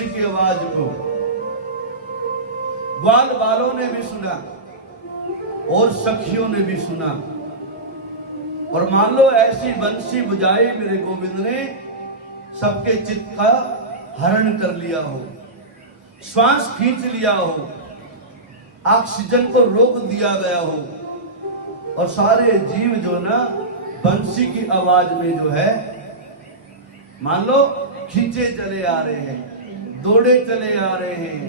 बंसी की आवाज को ग्वाल बालों ने भी सुना और सखियों ने भी सुना। और मान लो ऐसी बंसी बजाई मेरे गोविंद ने, सबके चित्त का हरण कर लिया हो, श्वास खींच लिया हो, ऑक्सीजन को रोक दिया गया हो, और सारे जीव जो ना बंसी की आवाज में जो है मान लो खींचे चले आ रहे हैं, दौड़े चले आ रहे हैं,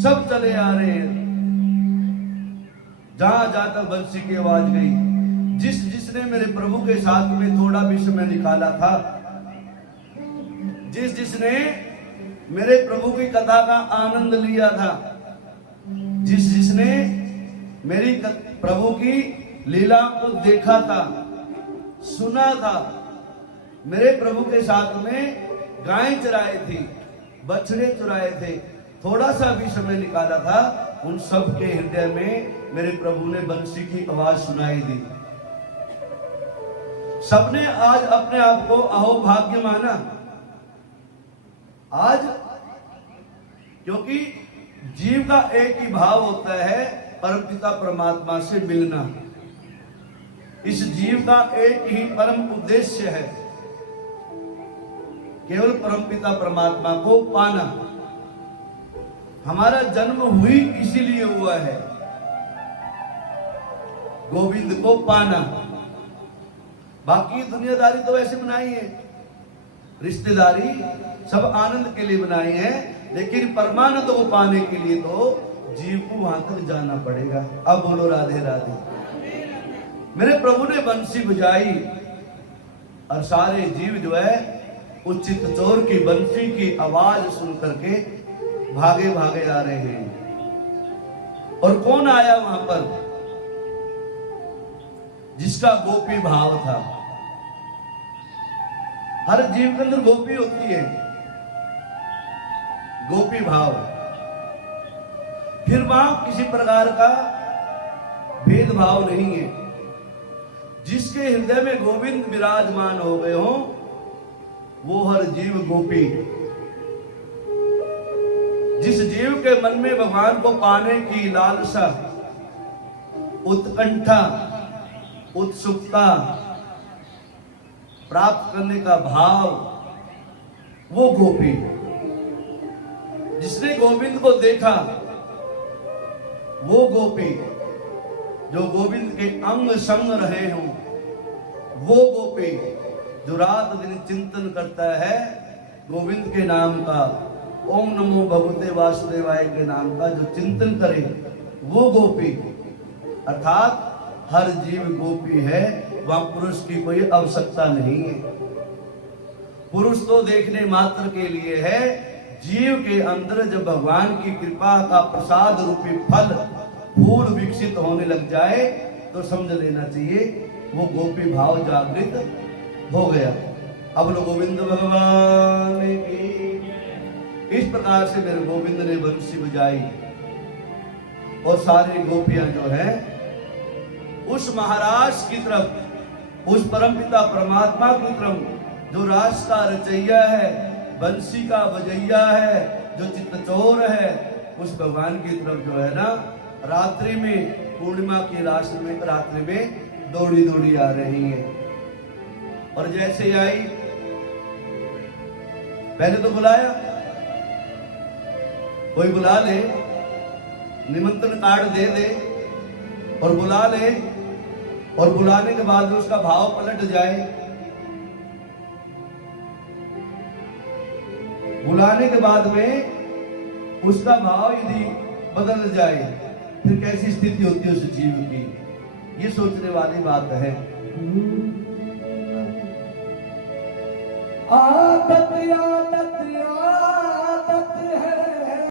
सब चले आ रहे हैं। जहां जहां तक बंसी की आवाज गई, जिसने मेरे प्रभु के साथ में थोड़ा भी समय निकाला था, जिसने मेरे प्रभु की कथा का आनंद लिया था, जिसने मेरी प्रभु की लीला को देखा था, सुना था, मेरे प्रभु के साथ में गायें चराए थी, बछड़े चुराए थे, थोड़ा सा भी समय निकाला था, उन सब के हृदय में मेरे प्रभु ने बंसी की आवाज सुनाई दी। सबने आज अपने आप को अहोभाग्य माना, आज, क्योंकि जीव का एक ही भाव होता है, परमपिता परमात्मा से मिलना। इस जीव का एक ही परम उद्देश्य है, केवल परमपिता परमात्मा को पाना। हमारा जन्म हुई इसीलिए हुआ है, गोविंद को पाना। बाकी दुनियादारी तो ऐसे बनाई है, रिश्तेदारी सब आनंद के लिए बनाई है, लेकिन परमानंद को पाने के लिए तो जीव को वहां तक जाना पड़ेगा। अब बोलो राधे राधे। मेरे प्रभु ने बंसी बजाई और सारे जीव जो है उस चित्तचोर की बंसी की आवाज सुन करके भागे भागे आ रहे हैं। और कौन आया वहां पर? जिसका गोपी भाव था। हर जीव के अंदर गोपी होती है, गोपी भाव। फिर वहां किसी प्रकार का भेदभाव नहीं है। जिसके हृदय में गोविंद विराजमान हो गए हो, वो हर जीव गोपी। जिस जीव के मन में भगवान को पाने की लालसा, उत्कंठा, उत्सुकता, प्राप्त करने का भाव, वो गोपी। जिसने गोविंद को देखा, वो गोपी। जो गोविंद के अंग संग रहे हों, वो गोपी। जो रात दिन चिंतन करता है गोविंद के नाम का, ओम नमो भगवते वासुदेवाय के नाम का जो चिंतन करे, वो गोपी। अर्थात हर जीव गोपी है, वहां पुरुष की कोई आवश्यकता नहीं है। पुरुष तो देखने मात्र के लिए है। जीव के अंदर जब भगवान की कृपा का प्रसाद रूपी फल फूल विकसित होने लग जाए, तो समझ लेना चाहिए वो गोपी भाव जागृत हो गया। अब लो गोविंद भगवान की। इस प्रकार से मेरे गोविंद ने बंसी बजाई और सारी गोपियां जो है उस महाराज की तरफ, उस परमपिता परमात्मा की तरफ, जो रास का रचैया है, बंसी का बजैया है, जो चित्तचोर है, उस भगवान की तरफ जो है ना रात्रि में, पूर्णिमा की राशि में रात्रि में दौड़ी दौड़ी आ रही है। और जैसे आई, पहले तो बुलाया, कोई बुला ले, निमंत्रण कार्ड दे दे और बुला ले, और बुलाने के बाद उसका भाव पलट जाए, बुलाने के बाद में उसका भाव यदि बदल जाए, फिर कैसी स्थिति होती है उस जीव की, ये सोचने वाली बात है। आदत आदत